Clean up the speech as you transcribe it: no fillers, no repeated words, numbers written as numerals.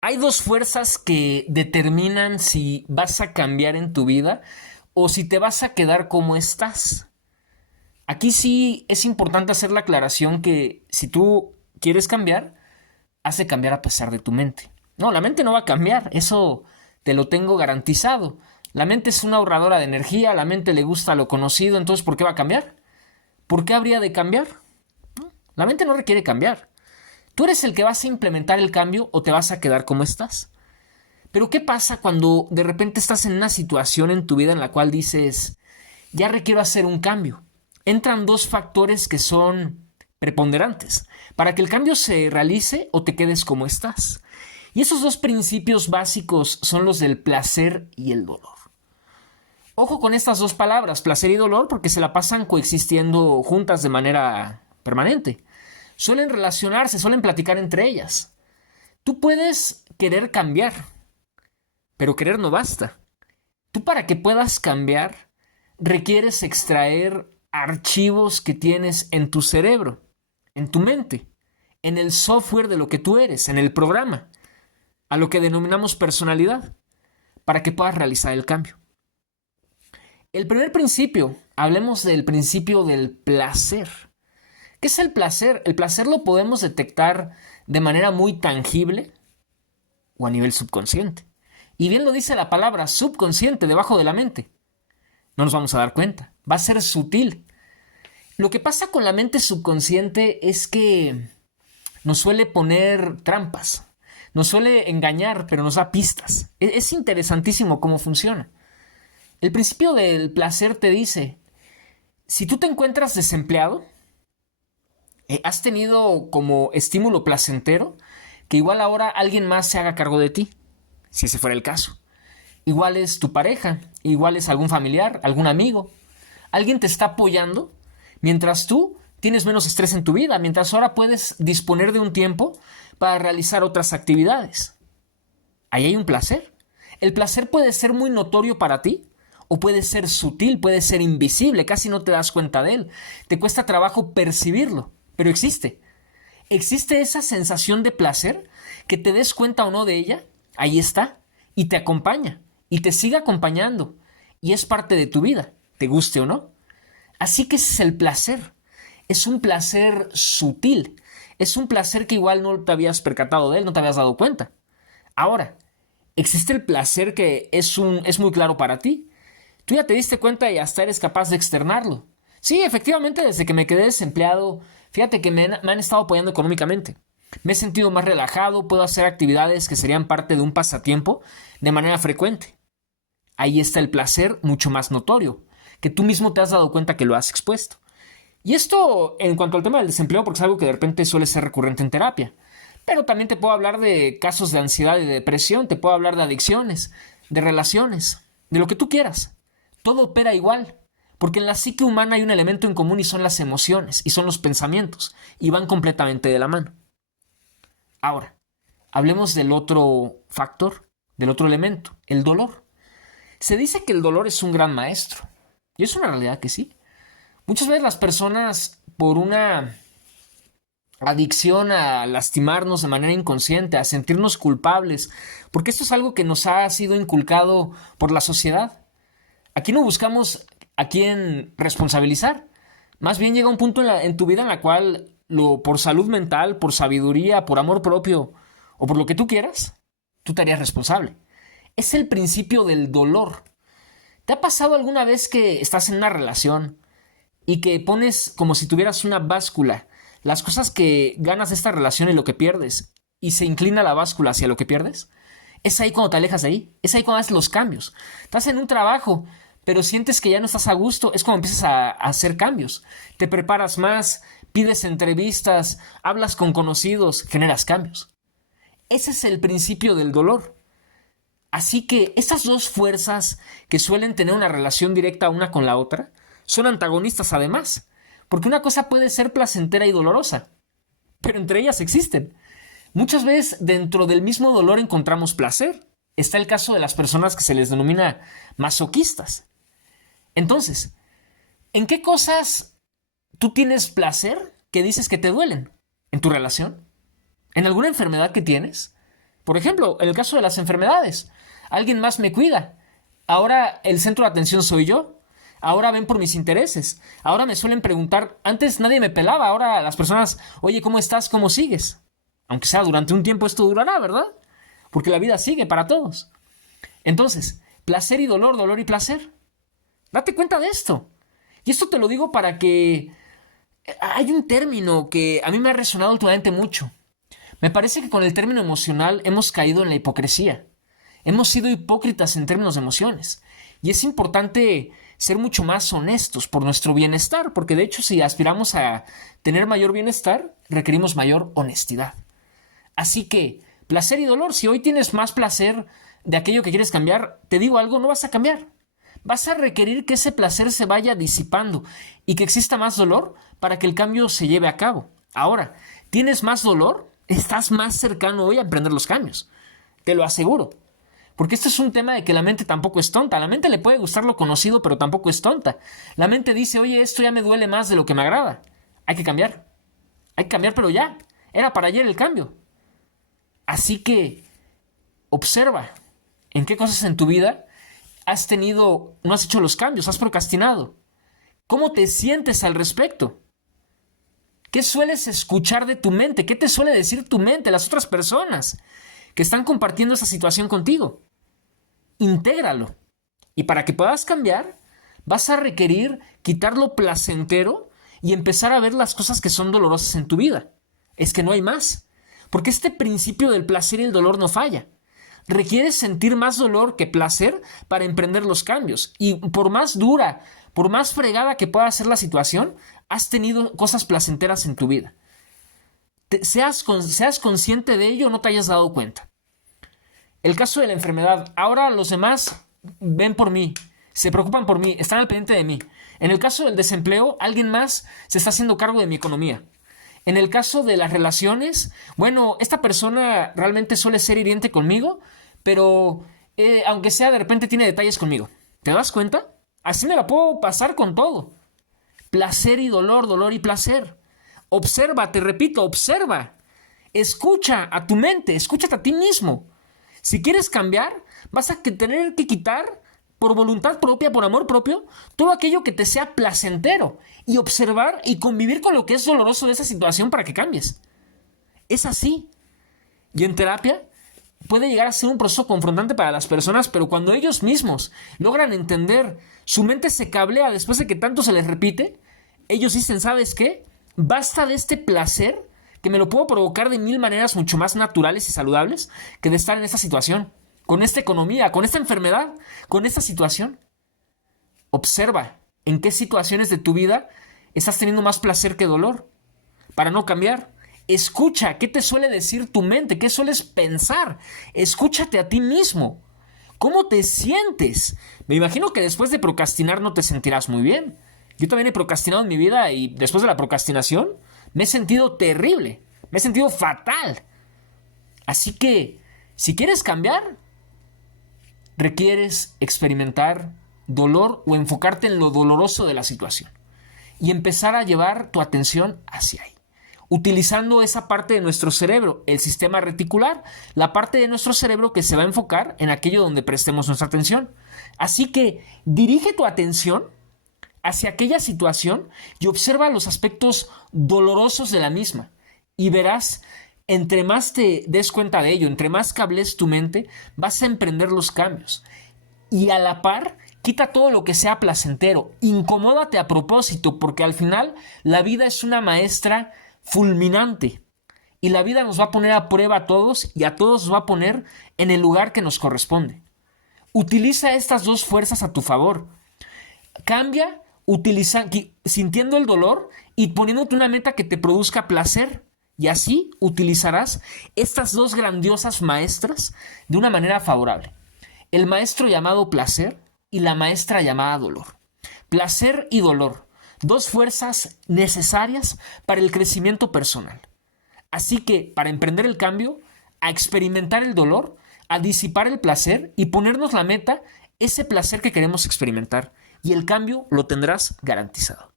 Hay dos fuerzas que determinan si vas a cambiar en tu vida o si te vas a quedar como estás. Aquí sí es importante hacer la aclaración que si tú quieres cambiar, hace cambiar a pesar de tu mente. No, la mente no va a cambiar, eso te lo tengo garantizado. La mente es una ahorradora de energía, a la mente le gusta lo conocido, entonces ¿por qué va a cambiar? ¿Por qué habría de cambiar? La mente no requiere cambiar. Tú eres el que vas a implementar el cambio o te vas a quedar como estás. Pero ¿qué pasa cuando de repente estás en una situación en tu vida en la cual dices, ya requiero hacer un cambio? Entran dos factores que son preponderantes para que el cambio se realice o te quedes como estás. Y esos dos principios básicos son los del placer y el dolor. Ojo con estas dos palabras, placer y dolor, porque se la pasan coexistiendo juntas de manera permanente. Suelen relacionarse, suelen platicar entre ellas. Tú puedes querer cambiar, pero querer no basta. Tú para que puedas cambiar, requieres extraer archivos que tienes en tu cerebro, en tu mente, en el software de lo que tú eres, en el programa, a lo que denominamos personalidad, para que puedas realizar el cambio. El primer principio, hablemos del principio del placer. ¿Qué es el placer? El placer lo podemos detectar de manera muy tangible o a nivel subconsciente. Y bien lo dice la palabra subconsciente debajo de la mente. No nos vamos a dar cuenta. Va a ser sutil. Lo que pasa con la mente subconsciente es que nos suele poner trampas. Nos suele engañar, pero nos da pistas. Es interesantísimo cómo funciona. El principio del placer te dice, si tú te encuentras desempleado, has tenido como estímulo placentero que igual ahora alguien más se haga cargo de ti, si ese fuera el caso. Igual es tu pareja, igual es algún familiar, algún amigo. Alguien te está apoyando mientras tú tienes menos estrés en tu vida, mientras ahora puedes disponer de un tiempo para realizar otras actividades. Ahí hay un placer. El placer puede ser muy notorio para ti o puede ser sutil, puede ser invisible, casi no te das cuenta de él. Te cuesta trabajo percibirlo, pero existe. Existe esa sensación de placer que te des cuenta o no de ella, ahí está, y te acompaña, y te sigue acompañando, y es parte de tu vida, te guste o no. Así que ese es el placer. Es un placer sutil. Es un placer que igual no te habías percatado de él, no te habías dado cuenta. Ahora, existe el placer que es muy claro para ti. Tú ya te diste cuenta y hasta eres capaz de externarlo. Sí, efectivamente, desde que me quedé desempleado, fíjate que me han estado apoyando económicamente. Me he sentido más relajado, puedo hacer actividades que serían parte de un pasatiempo de manera frecuente. Ahí está el placer mucho más notorio, que tú mismo te has dado cuenta que lo has expuesto. Y esto en cuanto al tema del desempleo, porque es algo que de repente suele ser recurrente en terapia. Pero también te puedo hablar de casos de ansiedad y de depresión, te puedo hablar de adicciones, de relaciones, de lo que tú quieras. Todo opera igual, porque en la psique humana hay un elemento en común y son las emociones, y son los pensamientos, y van completamente de la mano. Ahora, hablemos del otro factor, del otro elemento, el dolor. Se dice que el dolor es un gran maestro, y es una realidad que sí. Muchas veces las personas, por una adicción a lastimarnos de manera inconsciente, a sentirnos culpables, porque esto es algo que nos ha sido inculcado por la sociedad. Aquí no buscamos a quién responsabilizar. Más bien llega un punto en tu vida en la cual, por salud mental, por sabiduría, por amor propio o por lo que tú quieras, tú te harías responsable. Es el principio del dolor. ¿Te ha pasado alguna vez que estás en una relación y que pones como si tuvieras una báscula las cosas que ganas de esta relación y lo que pierdes y se inclina la báscula hacia lo que pierdes? Es ahí cuando te alejas de ahí, es ahí cuando haces los cambios. Estás en un trabajo, pero sientes que ya no estás a gusto, es cuando empiezas a hacer cambios. Te preparas más, pides entrevistas, hablas con conocidos, generas cambios. Ese es el principio del dolor. Así que esas dos fuerzas que suelen tener una relación directa una con la otra son antagonistas además, porque una cosa puede ser placentera y dolorosa, pero entre ellas existen. Muchas veces dentro del mismo dolor encontramos placer. Está el caso de las personas que se les denomina masoquistas. Entonces, ¿en qué cosas tú tienes placer que dices que te duelen? ¿En tu relación? ¿En alguna enfermedad que tienes? Por ejemplo, en el caso de las enfermedades, alguien más me cuida. Ahora el centro de atención soy yo. Ahora ven por mis intereses. Ahora me suelen preguntar, antes nadie me pelaba, ahora las personas, oye, ¿cómo estás? ¿Cómo sigues? Aunque sea durante un tiempo esto durará, ¿verdad? Porque la vida sigue para todos. Entonces, placer y dolor, dolor y placer. Date cuenta de esto. Y esto te lo digo para que... Hay un término que a mí me ha resonado últimamente mucho. Me parece que con el término emocional hemos caído en la hipocresía. Hemos sido hipócritas en términos de emociones. Y es importante ser mucho más honestos por nuestro bienestar, porque de hecho si aspiramos a tener mayor bienestar, requerimos mayor honestidad. Así que, placer y dolor, si hoy tienes más placer de aquello que quieres cambiar, te digo algo, no vas a cambiar. Vas a requerir que ese placer se vaya disipando y que exista más dolor para que el cambio se lleve a cabo. Ahora, ¿tienes más dolor? Estás más cercano hoy a emprender los cambios. Te lo aseguro. Porque esto es un tema de que la mente tampoco es tonta. A la mente le puede gustar lo conocido, pero tampoco es tonta. La mente dice, oye, esto ya me duele más de lo que me agrada. Hay que cambiar. Hay que cambiar, pero ya. Era para ayer el cambio. Así que observa en qué cosas en tu vida no has hecho los cambios, has procrastinado. ¿Cómo te sientes al respecto? ¿Qué sueles escuchar de tu mente? ¿Qué te suele decir tu mente, las otras personas que están compartiendo esa situación contigo? Intégralo. Y para que puedas cambiar, vas a requerir quitar lo placentero y empezar a ver las cosas que son dolorosas en tu vida. Es que no hay más. Porque este principio del placer y el dolor no falla. Requieres sentir más dolor que placer para emprender los cambios. Y por más dura, por más fregada que pueda ser la situación, has tenido cosas placenteras en tu vida. Seas consciente de ello o no te hayas dado cuenta. El caso de la enfermedad. Ahora los demás ven por mí, se preocupan por mí, están al pendiente de mí. En el caso del desempleo, alguien más se está haciendo cargo de mi economía. En el caso de las relaciones, bueno, esta persona realmente suele ser hiriente conmigo, pero aunque sea de repente tiene detalles conmigo. ¿Te das cuenta? Así me la puedo pasar con todo. Placer y dolor, dolor y placer. Observa, te repito, observa. Escucha a tu mente, escúchate a ti mismo. Si quieres cambiar, vas a tener que quitar por voluntad propia, por amor propio, todo aquello que te sea placentero y observar y convivir con lo que es doloroso de esa situación para que cambies. Es así. Y en terapia puede llegar a ser un proceso confrontante para las personas, pero cuando ellos mismos logran entender, su mente se cablea después de que tanto se les repite, ellos dicen, ¿sabes qué? Basta de este placer que me lo puedo provocar de 1000 maneras mucho más naturales y saludables que de estar en esta situación, con esta economía, con esta enfermedad, con esta situación. Observa en qué situaciones de tu vida estás teniendo más placer que dolor, para no cambiar. Escucha qué te suele decir tu mente, qué sueles pensar. Escúchate a ti mismo. ¿Cómo te sientes? Me imagino que después de procrastinar no te sentirás muy bien. Yo también he procrastinado en mi vida y después de la procrastinación me he sentido terrible, me he sentido fatal. Así que, si quieres cambiar, requieres experimentar dolor o enfocarte en lo doloroso de la situación y empezar a llevar tu atención hacia ahí, utilizando esa parte de nuestro cerebro, el sistema reticular, la parte de nuestro cerebro que se va a enfocar en aquello donde prestemos nuestra atención. Así que dirige tu atención hacia aquella situación y observa los aspectos dolorosos de la misma y verás, entre más te des cuenta de ello, entre más cables tu mente, vas a emprender los cambios. Y a la par, quita todo lo que sea placentero, incomódate a propósito, porque al final la vida es una maestra fulminante y la vida nos va a poner a prueba a todos y a todos nos va a poner en el lugar que nos corresponde. Utiliza estas dos fuerzas a tu favor. Cambia sintiendo el dolor y poniéndote una meta que te produzca placer. Y así utilizarás estas dos grandiosas maestras de una manera favorable. El maestro llamado placer y la maestra llamada dolor. Placer y dolor, dos fuerzas necesarias para el crecimiento personal. Así que, para emprender el cambio, a experimentar el dolor, a disipar el placer y ponernos la meta, ese placer que queremos experimentar. Y el cambio lo tendrás garantizado.